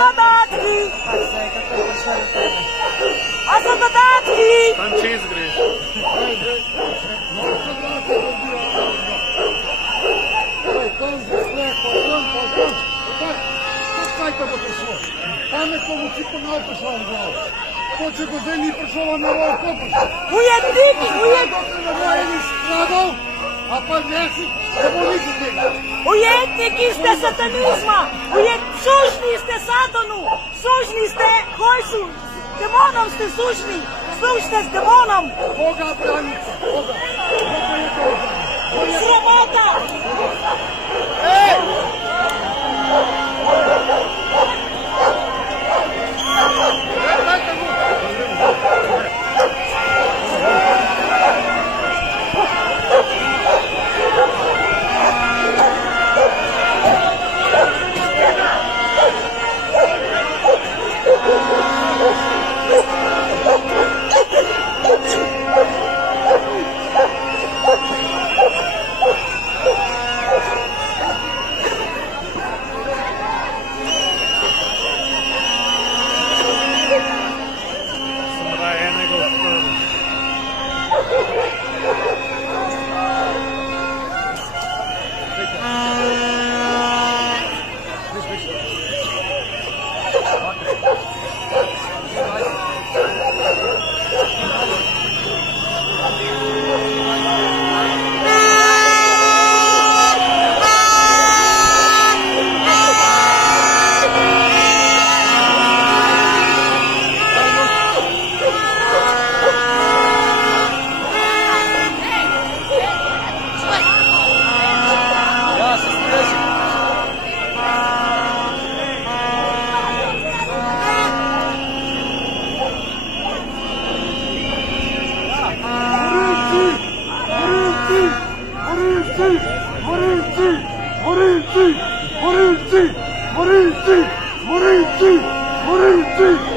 Dodatki! A so dodatki! Tam čez greš. Kaj pa bo prišlo? Pametno bo čisto malo prišlo v glavo. To, če bo zdaj ni prišlo vam na rovo, ko prišlo? Ujetniki! A pa nesi, ne bo nič od tega. Ujetniki ste satanizma! Sužni ste Satanu! Sužni ste Hojsu! Demonom ste sužni! Služite s demonom! Koga branite? Koga? Koga je to? Sramota! Morilci!